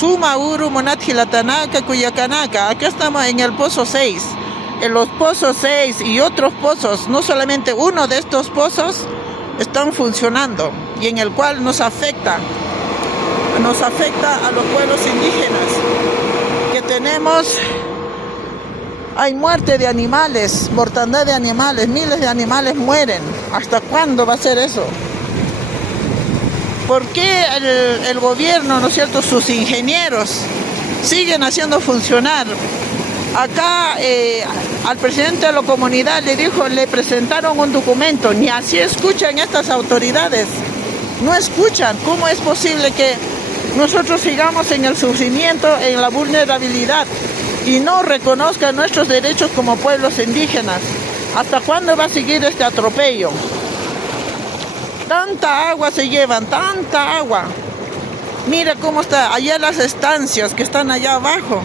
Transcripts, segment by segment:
Suma Uru Monatjilatanaka Cuyacanaka. Acá estamos en el pozo 6. En los pozos 6 y otros pozos, no solamente uno de estos pozos están funcionando y en el cual nos afecta a los pueblos indígenas que tenemos. Hay muerte de animales, mortandad de animales, miles de animales mueren. ¿Hasta cuándo va a ser eso? ¿Por qué el gobierno, ¿no es cierto?, sus ingenieros siguen haciendo funcionar? Acá al presidente de la comunidad le presentaron un documento, ni así escuchan estas autoridades, no escuchan. ¿Cómo es posible que nosotros sigamos en el sufrimiento, en la vulnerabilidad y no reconozcan nuestros derechos como pueblos indígenas? ¿Hasta cuándo va a seguir este atropello? Tanta agua se llevan, tanta agua. Mira cómo está allá las estancias que están allá abajo.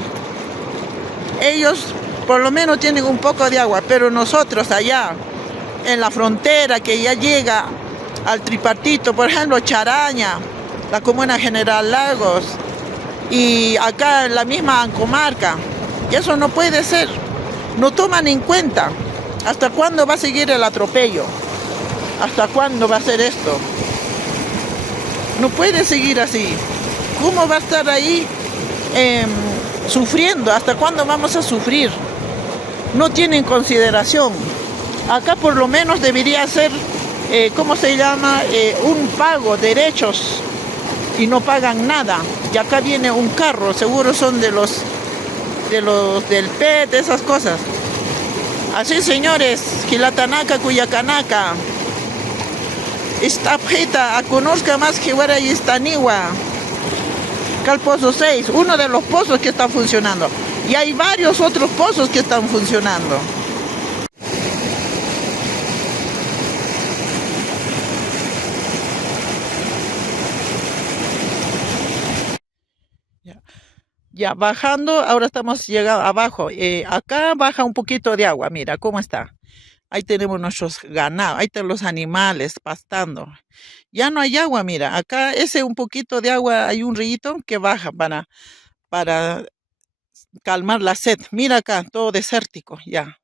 Ellos por lo menos tienen un poco de agua, pero nosotros allá en la frontera que ya llega al tripartito, por ejemplo Charaña, la comuna General Lagos y acá en la misma Ancomarca, eso no puede ser, no toman en cuenta. ¿Hasta cuándo va a seguir el atropello? ¿Hasta cuándo va a ser esto? No puede seguir así. ¿Cómo va a estar ahí sufriendo? ¿Hasta cuándo vamos a sufrir? No tienen consideración. Acá por lo menos debería ser, ¿cómo se llama? Un pago, derechos, y no pagan nada. Y acá viene un carro, seguro son de los del PET, esas cosas. Así, señores, Quilatanaka, Cuyacanaka. Esta objeta, a conozca más que fuera y Estaniwa. Acá el pozo 6, uno de los pozos que está funcionando. Y hay varios otros pozos que están funcionando. Ya bajando, ahora estamos llegando abajo. Acá baja un poquito de agua, mira cómo está. Ahí tenemos nuestros ganados, ahí están los animales pastando. Ya no hay agua, mira, acá ese un poquito de agua, hay un rillito que baja para calmar la sed. Mira acá, todo desértico, ya.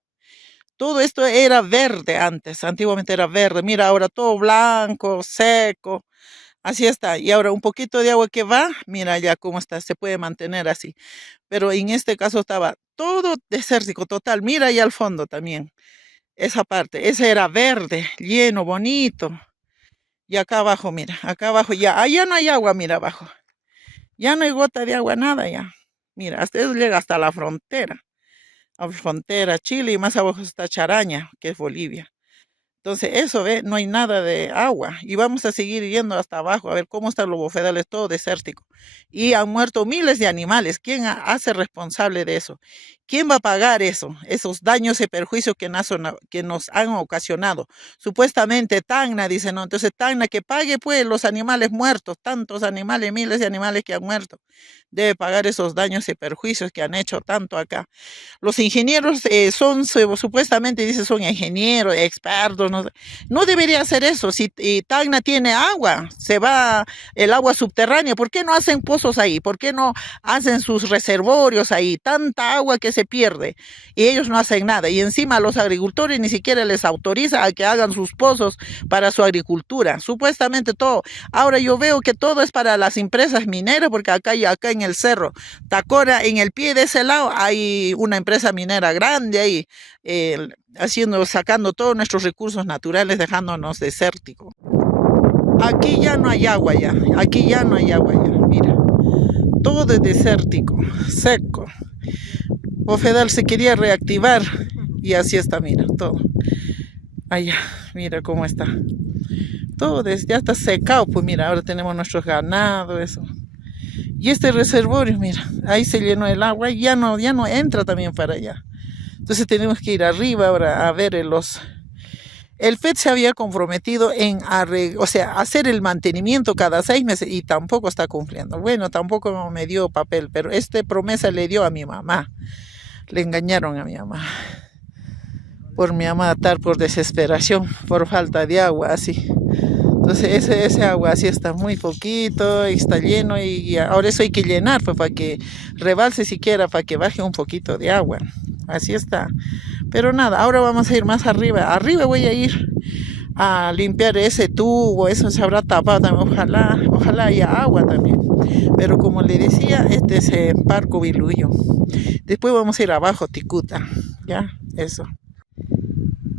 Todo esto era verde antes, antiguamente era verde. Mira, ahora todo blanco, seco. Así está. Y ahora un poquito de agua que va, mira ya cómo está, se puede mantener así. Pero en este caso estaba todo desértico, total. Mira ahí al fondo también. Esa parte, ese era verde, lleno, bonito. Y acá abajo, mira, acá abajo ya, allá no hay agua, mira abajo. Ya no hay gota de agua, nada ya. Mira, hasta eso llega hasta la frontera. A la frontera Chile y más abajo está Charaña, que es Bolivia. Entonces, eso, ve, no hay nada de agua. Y vamos a seguir yendo hasta abajo a ver cómo está el Lobofedal, es todo desértico. Y han muerto miles de animales. ¿Quién hace responsable de eso? ¿Quién va a pagar eso? Esos daños y perjuicios que nos han ocasionado. Supuestamente Tacna, dice, no. Entonces, Tacna que pague, pues, los animales muertos. Tantos animales, miles de animales que han muerto. Debe pagar esos daños y perjuicios que han hecho tanto acá. Los ingenieros supuestamente, dice, son ingenieros, expertos. No debería hacer eso. Si Tacna tiene agua, se va el agua subterránea. ¿Por qué no hacen pozos ahí? ¿Por qué no hacen sus reservorios ahí? Tanta agua que se pierde y ellos no hacen nada. Y encima a los agricultores ni siquiera les autoriza a que hagan sus pozos para su agricultura. Supuestamente todo. Ahora yo veo que todo es para las empresas mineras, porque acá en el cerro Tacora, en el pie de ese lado, hay una empresa minera grande ahí, sacando todos nuestros recursos naturales, dejándonos desérticos. Aquí ya no hay agua ya, aquí ya no hay agua ya, mira, todo es desértico, seco. Bofedal se quería reactivar y así está, mira, todo. Allá, mira cómo está. Todo ya está secado, pues mira, ahora tenemos nuestros ganados, eso. Y este reservorio, mira, ahí se llenó el agua y ya no entra también para allá. Entonces tenemos que ir arriba ahora a ver El FED se había comprometido en hacer el mantenimiento cada 6 meses y tampoco está cumpliendo. Bueno, tampoco me dio papel, pero esta promesa le dio a mi mamá. Le engañaron a mi mamá. Por mi mamá estar por desesperación, por falta de agua, así. Entonces ese agua así está muy poquito y está lleno y ahora eso hay que llenar pues, para que rebalse siquiera, para que baje un poquito de agua. Así está. Pero nada, ahora vamos a ir más arriba. Arriba voy a ir a limpiar ese tubo, eso se habrá tapado también. Ojalá haya agua también. Pero como le decía, este es Parco Biluyo. Después vamos a ir abajo, Ticuta. Ya, eso.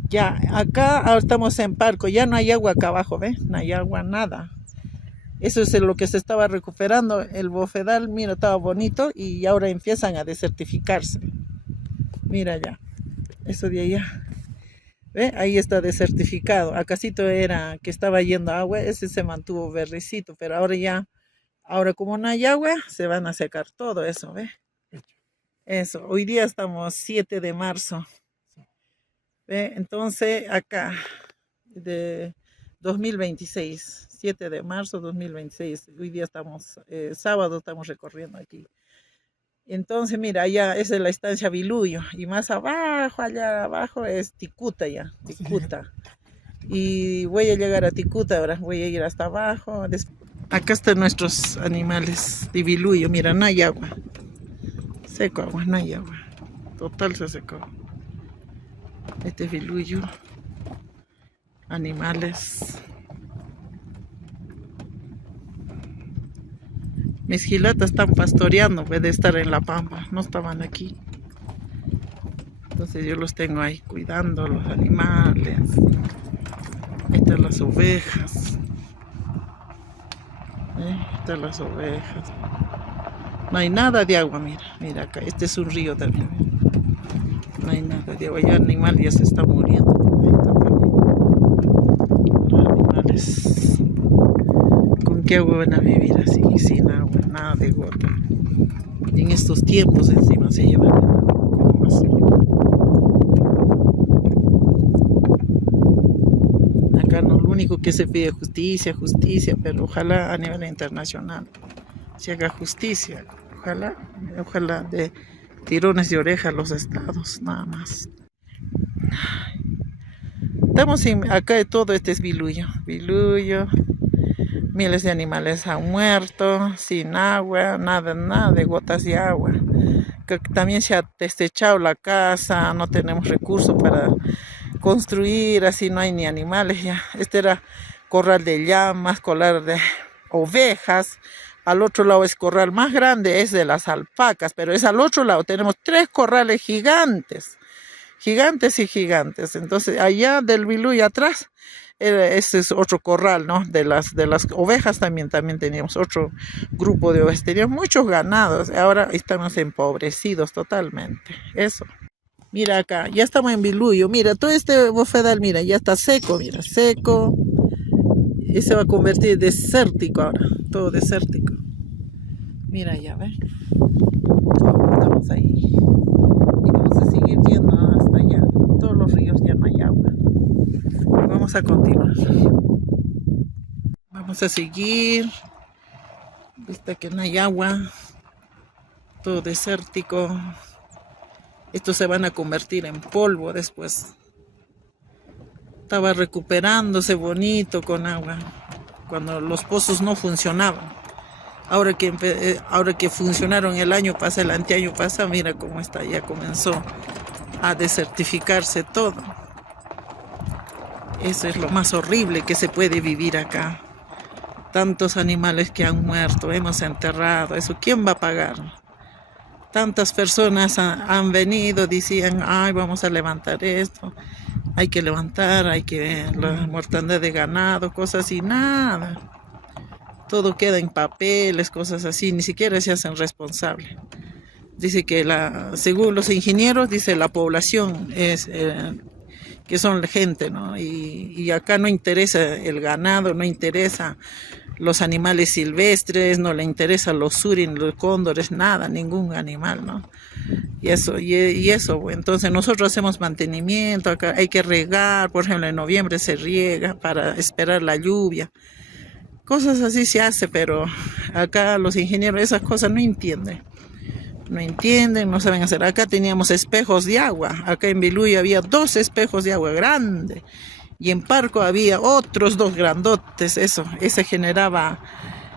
Ya, acá ahora estamos en Parco, ya no hay agua acá abajo, ¿ves? No hay agua, nada. Eso es lo que se estaba recuperando. El bofedal, mira, estaba bonito y ahora empiezan a desertificarse. Mira ya, eso de allá. ¿Ve? Ahí está desertificado. Acásito era que estaba yendo agua, ese se mantuvo verdecito, pero ahora ya, ahora como no hay agua, se van a secar todo eso, ¿ve? Eso, hoy día estamos 7 de marzo. ¿Ve? Entonces acá, de 2026, 7 de marzo 2026, hoy día estamos, sábado estamos recorriendo aquí. Entonces, mira, allá esa es la estancia Biluyo y más abajo, allá abajo es Ticuta ya, Ticuta. Y voy a llegar a Ticuta ahora, voy a ir hasta abajo. Acá están nuestros animales de Biluyo, mira, no hay agua. Seco agua, no hay agua. Total se secó. Este es Biluyo. Animales. Mis gilatas están pastoreando, en vez de estar en la pampa, no estaban aquí. Entonces yo los tengo ahí cuidando, los animales. Ahí están las ovejas. Ahí están las ovejas. No hay nada de agua, mira, mira acá, este es un río también. No hay nada de agua, ya el animal ya se está muriendo. Ahí está también. Los animales. ¿Con qué agua van a vivir así, sin agua, nada de gota? Y en estos tiempos encima se llevan como así. Acá no, lo único que se pide es justicia, justicia, pero ojalá a nivel internacional se haga justicia. Ojalá de tirones de oreja a los estados, nada más. Estamos acá de todo este es Biluyo. Biluyo. Miles de animales han muerto, sin agua, nada de gotas de agua. También se ha desechado la casa, no tenemos recursos para construir, así no hay ni animales ya. Este era corral de llamas, corral de ovejas. Al otro lado es corral más grande, es de las alpacas, pero es al otro lado. Tenemos 3 corrales gigantes, gigantes y gigantes. Entonces allá del Biluyo atrás, ese es otro corral, ¿no? De las ovejas también teníamos otro grupo de ovejas, teníamos muchos ganados, ahora estamos empobrecidos totalmente, eso. Mira acá, ya estamos en Biluyo, mira, todo este bofedal, mira, ya está seco, mira, seco, y se va a convertir desértico ahora, todo desértico. Mira ya, ¿ves? Estamos ahí, y vamos a seguir yendo hasta allá, todos los ríos ya no hay agua. Vamos a continuar. Vamos a seguir. Vista que no hay agua. Todo desértico. Estos se van a convertir en polvo después. Estaba recuperándose bonito con agua. Cuando los pozos no funcionaban. Ahora que funcionaron el año pasado, el anteaño pasado, mira cómo está. Ya comenzó a desertificarse todo. Eso es lo más horrible que se puede vivir acá. Tantos animales que han muerto, hemos enterrado, eso ¿quién va a pagar? Tantas personas han venido, decían, ay, vamos a levantar esto, hay que levantar, hay que la mortandad de ganado, cosas así, nada. Todo queda en papeles, cosas así, ni siquiera se hacen responsables. Dice que según los ingenieros, dice la población es... que son la gente, ¿no? Y acá no interesa el ganado, no interesa los animales silvestres, no le interesan los surin, los cóndores, nada, ningún animal, ¿no? Y eso, entonces nosotros hacemos mantenimiento, acá hay que regar, por ejemplo en noviembre se riega para esperar la lluvia, cosas así se hace, pero acá los ingenieros esas cosas no entienden. No entienden, no saben hacer. Acá teníamos espejos de agua. Acá en Biluyo había 2 espejos de agua grandes. Y en Parco había otros dos grandotes, eso, ese generaba,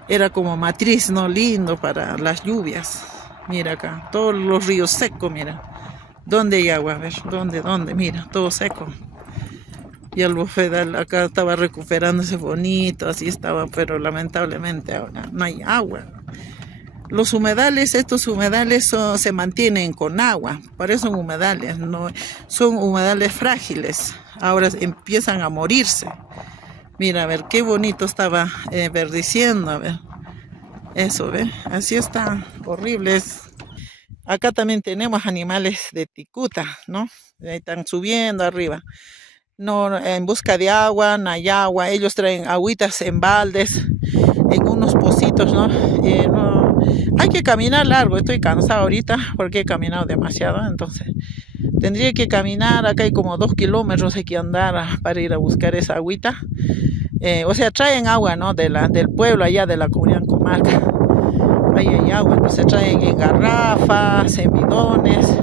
era como matriz, ¿no? Lindo para las lluvias. Mira acá, todos los ríos secos, mira. ¿Dónde hay agua? A ver, ¿dónde? Mira, todo seco. Y el bofedal acá estaba recuperándose bonito, así estaba, pero lamentablemente ahora no hay agua. Los humedales, estos humedales se mantienen con agua, parecen humedales, no, son humedales frágiles, ahora empiezan a morirse. Mira, a ver, qué bonito estaba verdeciendo, a ver, eso, ¿ve? Así está, horribles. Acá también tenemos animales de ticuta, ¿no? Ahí están subiendo arriba. No, en busca de agua, no hay agua, ellos traen agüitas en baldes, en unos pocitos, ¿no? No, hay que caminar largo, estoy cansado ahorita porque he caminado demasiado, entonces tendría que caminar, acá hay como 2 kilómetros, hay que andar para ir a buscar esa agüita. O sea, traen agua, ¿no? Del pueblo allá de la comunidad comarca, ahí hay agua, entonces traen en garrafas, en bidones,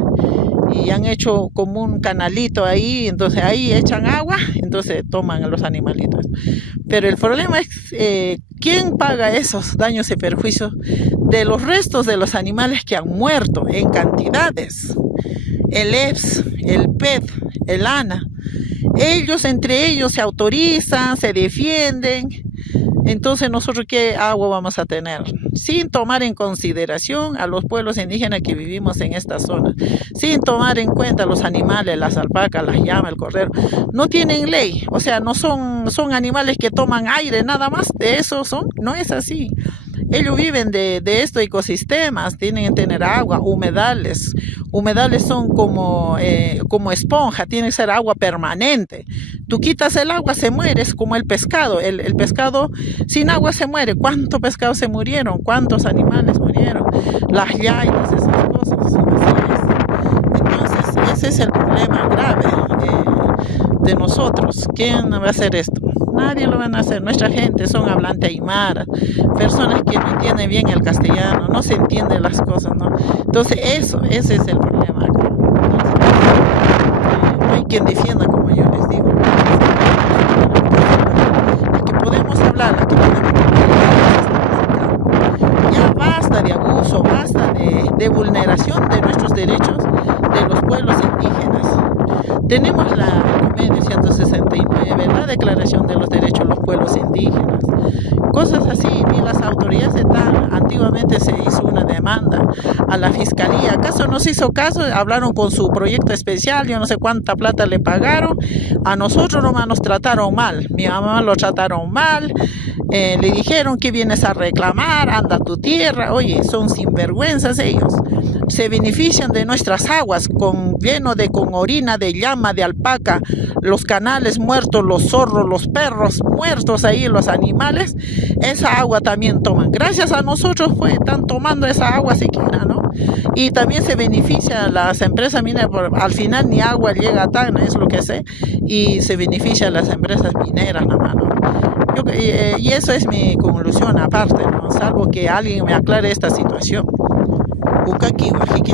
y han hecho como un canalito ahí, entonces ahí echan agua, entonces toman a los animalitos. Pero el problema es quién paga esos daños y perjuicios de los restos de los animales que han muerto en cantidades. El EPS, el PET, el ANA, ellos entre ellos se autorizan, se defienden. Entonces nosotros qué agua vamos a tener, sin tomar en consideración a los pueblos indígenas que vivimos en esta zona, sin tomar en cuenta los animales, las alpacas, las llamas, el cordero, no tienen ley, o sea, no son animales que toman aire, nada más de eso son, no es así. Ellos viven de estos ecosistemas, tienen que tener agua, humedales. Humedales son como esponja, tiene que ser agua permanente. Tú quitas el agua, se muere, es como el pescado. El pescado sin agua se muere. ¿Cuántos pescados se murieron? ¿Cuántos animales murieron? Las yaitas, esas cosas. Así es. Entonces, ese es el problema grave de nosotros. ¿Quién va a hacer esto? Nadie lo van a hacer. Nuestra gente son hablantes aymara, personas que no entienden bien el castellano, no se entienden las cosas, ¿no? Entonces ese es el problema acá. Entonces, no hay quien defienda, como yo les digo. Aquí podemos hablar, aquí podemos hablar. Ya basta de abuso, basta de vulneración de nuestros derechos de los pueblos indígenas. Tenemos la Convenio 169, la Declaración de los Derechos de los Pueblos Indígenas, cosas así, y las autoridades están, antiguamente se hizo una demanda a la Fiscalía, ¿acaso no se hizo caso? Hablaron con su proyecto especial, yo no sé cuánta plata le pagaron, a nosotros nomás nos trataron mal, mi mamá lo trataron mal, le dijeron que vienes a reclamar, anda a tu tierra, oye, son sinvergüenzas ellos, se benefician de nuestras aguas con orina de llama, de alpaca, los canales muertos, los zorros, los perros muertos ahí, los animales, esa agua también toman. Gracias a nosotros están tomando esa agua siquiera, ¿no? Y también se benefician las empresas mineras, al final ni agua llega a Tacna, es lo que sé, y se benefician las empresas mineras nada más, ¿no? Y eso es mi conclusión aparte, ¿no? Salvo que alguien me aclare esta situación. Ukaki, Wajiki,